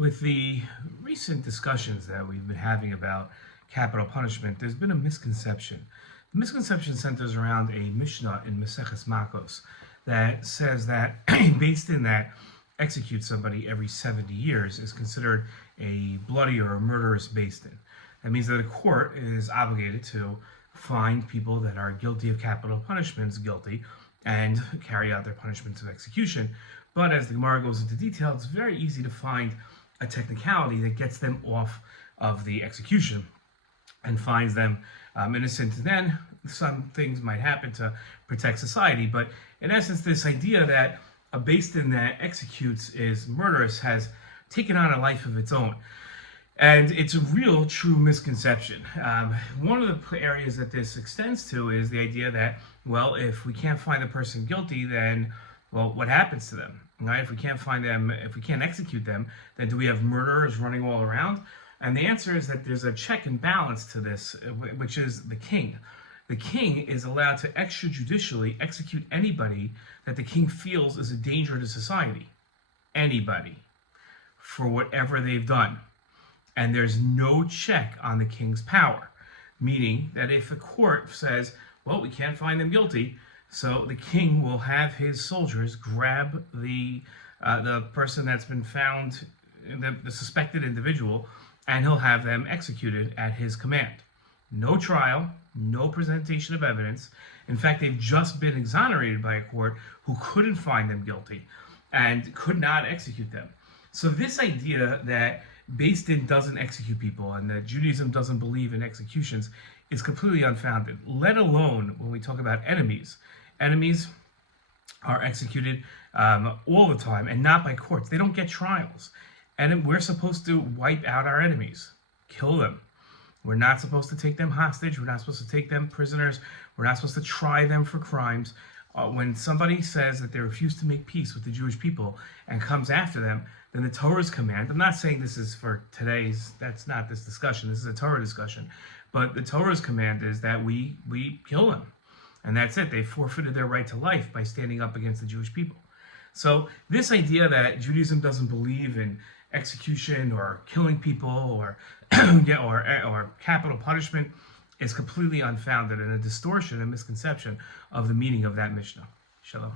With the recent discussions that we've been having about capital punishment, there's been a misconception. The misconception centers around a Mishna in Masechet Makkot that says that a beis din that executes somebody every 70 years is considered a bloody or a murderous beis din. That means that a court is obligated to find people that are guilty of capital punishments guilty and carry out their punishments of execution. But as the Gemara goes into detail, it's very easy to find a technicality that gets them off of the execution and finds them innocent. Then some things might happen to protect society, but in essence, this idea that a beis din that executes is murderous has taken on a life of its own. And it's a real, true misconception. One of the areas that this extends to is the idea that, well, if we can't find the person guilty, then, well, what happens to them? Right? If we can't find them, if we can't execute them, then do we have murderers running all around? And the answer is that there's a check and balance to this, which is the king. The king is allowed to extrajudicially execute anybody that the king feels is a danger to society. Anybody. For whatever they've done. And there's no check on the king's power. Meaning that if a court says, well, we can't find them guilty, so the king will have his soldiers grab the person that's been found, the suspected individual, and he'll have them executed at his command. No trial, no presentation of evidence. In fact, they've just been exonerated by a court who couldn't find them guilty and could not execute them. So this idea that beis din doesn't execute people and that Judaism doesn't believe in executions is completely unfounded, let alone when we talk about enemies. Enemies are executed all the time and not by courts. They don't get trials. And we're supposed to wipe out our enemies, kill them. We're not supposed to take them hostage. We're not supposed to take them prisoners. We're not supposed to try them for crimes. When somebody says that they refuse to make peace with the Jewish people and comes after them, then the Torah's command, I'm not saying this is for today's, that's not this discussion, this is a Torah discussion, but the Torah's command is that we kill them. And that's it. They forfeited their right to life by standing up against the Jewish people. So this idea that Judaism doesn't believe in execution or killing people or capital punishment is completely unfounded and a distortion and misconception of the meaning of that Mishnah. Shalom.